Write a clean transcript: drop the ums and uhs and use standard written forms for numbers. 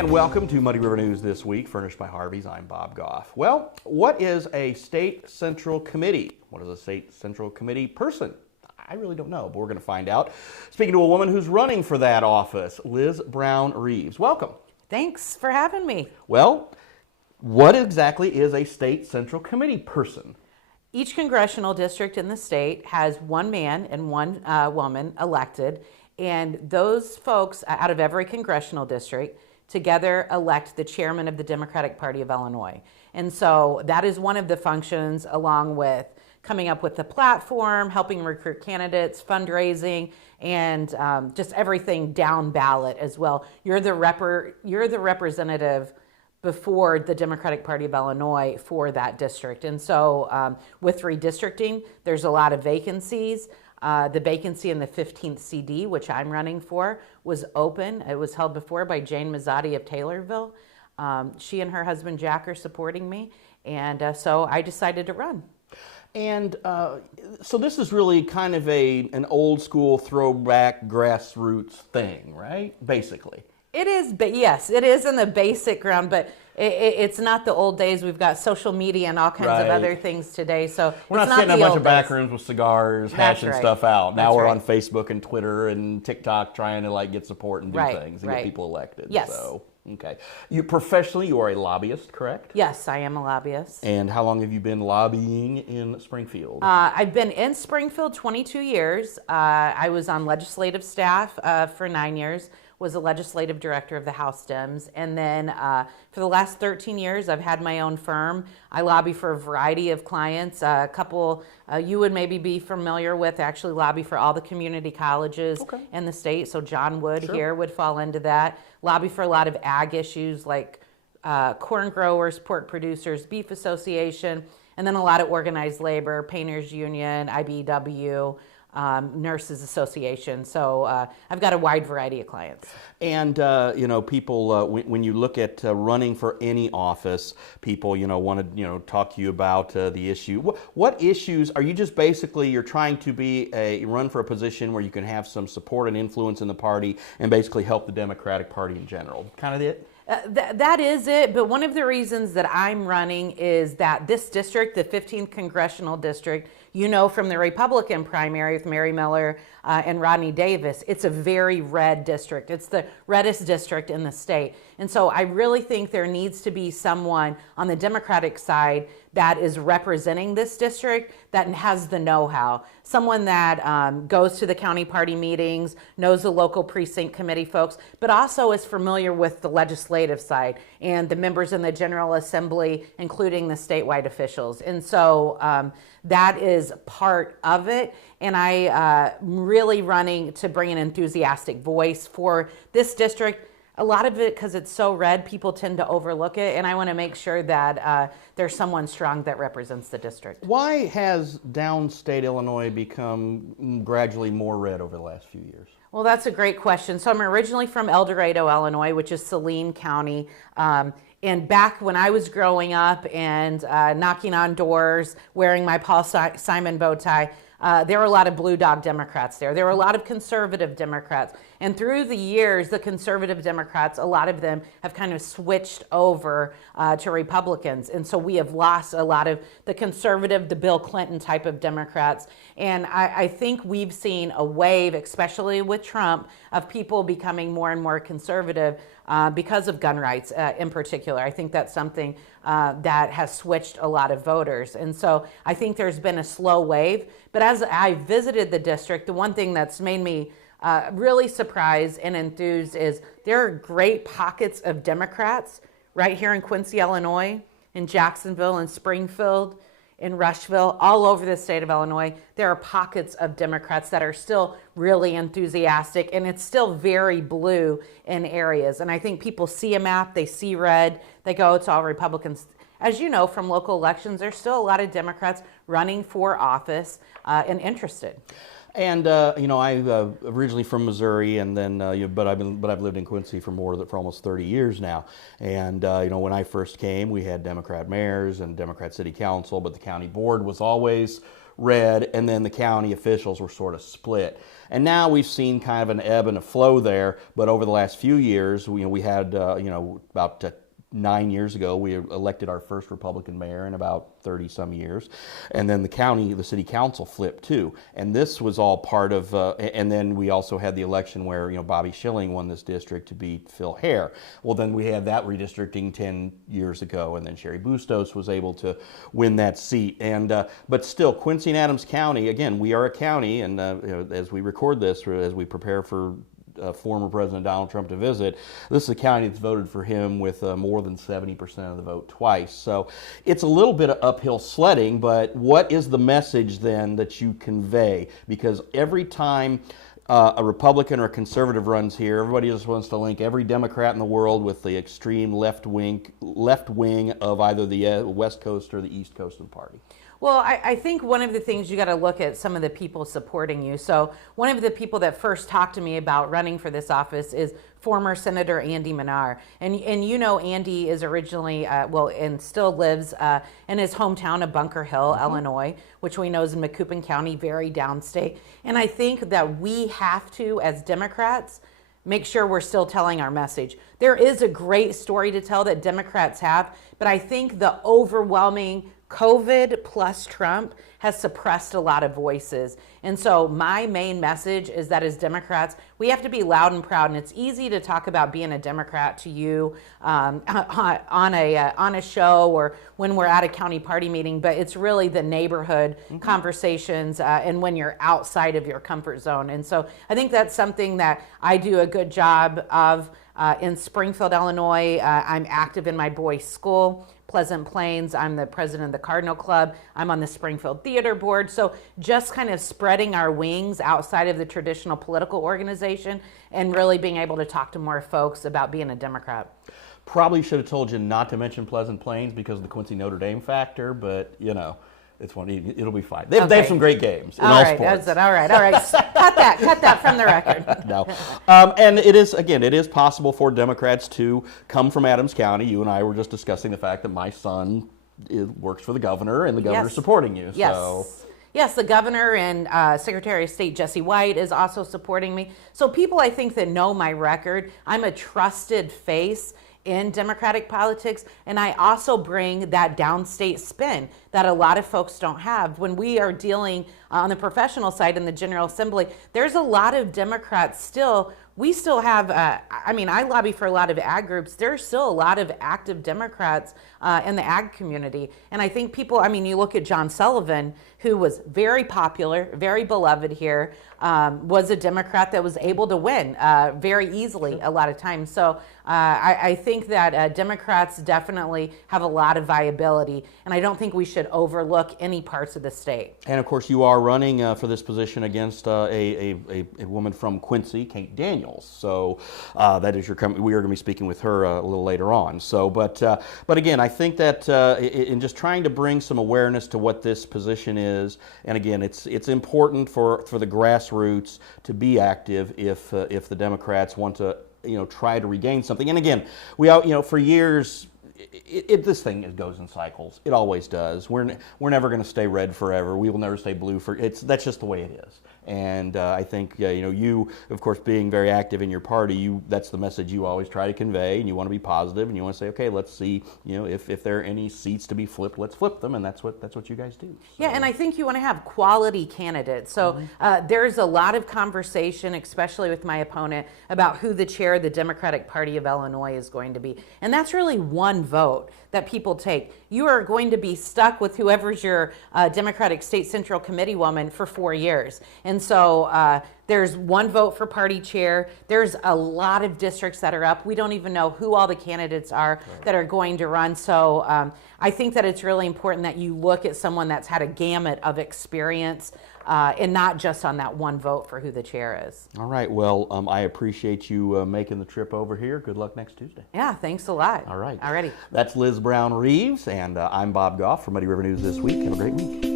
And welcome to Muddy River News This Week, furnished by Harvey's. I'm Bob Goff. Well, what is a state central committee? What is a state central committee person? I really don't know, but we're going to find out. Speaking to a woman who's running for that office, Liz Brown-Reeves. Welcome. Thanks for having me. Well, what exactly is a state central committee person? Each congressional district in the state has one man and one woman elected, and those folks out of every congressional district together elect the chairman of the Democratic Party of Illinois. And so that is one of the functions, along with coming up with the platform, helping recruit candidates, fundraising, and just everything down ballot as well. You're the representative before the Democratic Party of Illinois for that district. And so with redistricting, there's a lot of vacancies. The vacancy in the 15th CD, which I'm running for, was open. It was held before by Jane Mazzotti of Taylorville. She and her husband Jack are supporting me, and so I decided to run. And so this is really kind of an old school throwback grassroots thing, right? Basically. It is, but yes, it is in the basic ground, but it's not the old days. We've got social media and all kinds of other things today, so we're not sitting in a bunch of back rooms with cigars, hashing stuff out. Now we're on Facebook and Twitter and TikTok trying to get support and do things and get people elected. Yes. So, okay. You professionally, you are a lobbyist, correct? Yes, I am a lobbyist. And how long have you been lobbying in Springfield? I've been in Springfield 22 years. I was on legislative staff for 9 years. Was a legislative director of the House Dems. And then for the last 13 years, I've had my own firm. I lobby for a variety of clients. A couple you would maybe be familiar with, actually lobby for all the community colleges in the state. So John Wood here would fall into that. Lobby for a lot of ag issues like corn growers, pork producers, beef association, and then a lot of organized labor, painters union, IBEW, Nurses Association. So I've got a wide variety of clients. And people, when you look at running for any office, people want to talk to you about the issue. What issues are you just basically you're trying to run for a position where you can have some support and influence in the party and basically help the Democratic Party in general? Kind of it. That is it, but one of the reasons that I'm running is that this district, the 15th Congressional District, from the Republican primary with Mary Miller and Rodney Davis, it's a very red district. It's the reddest district in the state. And so I really think there needs to be someone on the Democratic side that is representing this district that has the know-how. Someone that goes to the county party meetings, knows the local precinct committee folks, but also is familiar with the legislative side and the members in the General Assembly, including the statewide officials. And so that is part of it. And I'm really running to bring an enthusiastic voice for this district. A lot of it, because it's so red, people tend to overlook it, and I want to make sure that there's someone strong that represents the district. Why has downstate Illinois become gradually more red over the last few years? Well, that's a great question. So I'm originally from El Dorado, Illinois, which is Saline County. And back when I was growing up and knocking on doors, wearing my Paul Simon bow tie, there were a lot of blue dog Democrats there. There were a lot of conservative Democrats. And through the years, the conservative Democrats, a lot of them have kind of switched over to Republicans. And so we have lost a lot of the conservative, the Bill Clinton type of Democrats. And I think we've seen a wave, especially with Trump, of people becoming more and more conservative because of gun rights in particular. I think that's something that has switched a lot of voters. And so I think there's been a slow wave. But as I visited the district, the one thing that's made me really surprised and enthused is there are great pockets of Democrats right here in Quincy, Illinois, in Jacksonville, in Springfield, in Rushville, all over the state of Illinois. There are pockets of Democrats that are still really enthusiastic, and it's still very blue in areas. And I think people see a map, they see red, they go, it's all Republicans. As you know from local elections, there's still a lot of Democrats running for office and interested. And I'm originally from Missouri, and then but I've lived in Quincy for almost 30 years now. And when I first came, we had Democrat mayors and Democrat city council, but the county board was always red, and then the county officials were sort of split. And now we've seen kind of an ebb and a flow there, but over the last few years, we had, about 9 years ago, we elected our first Republican mayor in about 30 some years. And then the city council flipped too. And this was all part of, and then we also had the election where, Bobby Schilling won this district to beat Phil Hare. Well, then we had that redistricting 10 years ago, and then Sherry Bustos was able to win that seat. And, but still, Quincy and Adams County, again, we are a county, and as we record this, as we prepare for former President Donald Trump to visit, this is a county that's voted for him with more than 70% of the vote twice. So it's a little bit of uphill sledding, but what is the message then that you convey? Because every time a Republican or a conservative runs here, everybody just wants to link every Democrat in the world with the extreme left wing of either the West Coast or the East Coast of the party. Well, I think one of the things you got to look at some of the people supporting you. So one of the people that first talked to me about running for this office is former Senator Andy Manar. And Andy is originally, and still lives in his hometown of Bunker Hill, Illinois, which we know is in Macoupin County, very downstate. And I think that we have to, as Democrats, make sure we're still telling our message. There is a great story to tell that Democrats have, but I think the overwhelming COVID plus Trump has suppressed a lot of voices. And so my main message is that as Democrats, we have to be loud and proud. And it's easy to talk about being a Democrat to you on a show or when we're at a county party meeting, but it's really the neighborhood conversations and when you're outside of your comfort zone. And so I think that's something that I do a good job of in Springfield, Illinois. I'm active in my boys' school, Pleasant Plains. I'm the president of the Cardinal Club. I'm on the Springfield Theater Board. So just kind of spreading our wings outside of the traditional political organization and really being able to talk to more folks about being a Democrat. Probably should have told you not to mention Pleasant Plains because of the Quincy Notre Dame factor, but it's it'll be fine. They have some great games in all sports. All right. Cut that from the record. No. And it is possible for Democrats to come from Adams County. You and I were just discussing the fact that my son works for the governor, and the governor's supporting you. Yes. So. Yes, the governor and Secretary of State Jesse White is also supporting me. So people, I think, that know my record, I'm a trusted face in Democratic politics, and I also bring that downstate spin that a lot of folks don't have. When we are dealing on the professional side in the General Assembly, there's a lot of Democrats still. We still have, I lobby for a lot of ag groups. There's still a lot of active Democrats in the ag community. And I think people, you look at John Sullivan, who was very popular, very beloved here, was a Democrat that was able to win very easily a lot of times. So I think that Democrats definitely have a lot of viability, and I don't think we should overlook any parts of the state. And of course, you are running for this position against a woman from Quincy, Kate Daniels. So that is we are going to be speaking with her a little later on. So, but again, I think that in just trying to bring some awareness to what this position is, and again, it's important for the grassroots to be active if the Democrats want to try to regain something. And again, we all for years. This thing goes in cycles. It always does. We're never going to stay red forever. We will never stay blue that's just the way it is. And I think you, of course, being very active in your party, that's the message you always try to convey, and you want to be positive, and you want to say, okay, let's see, if there are any seats to be flipped, let's flip them, and that's what you guys do. So. Yeah, and I think you want to have quality candidates. So there's a lot of conversation, especially with my opponent, about who the chair of the Democratic Party of Illinois is going to be, and that's really one vote that people take. You are going to be stuck with whoever's your Democratic State Central Committeewoman for 4 years. And so there's one vote for party chair. There's a lot of districts that are up. We don't even know who all the candidates are that are going to run. So I think that it's really important that you look at someone that's had a gamut of experience and not just on that one vote for who the chair is. All right. Well, I appreciate you making the trip over here. Good luck next Tuesday. Yeah, thanks a lot. All right. Alrighty. That's Liz Brown-Reeves, and I'm Bob Goff from Muddy River News This Week. Have a great week.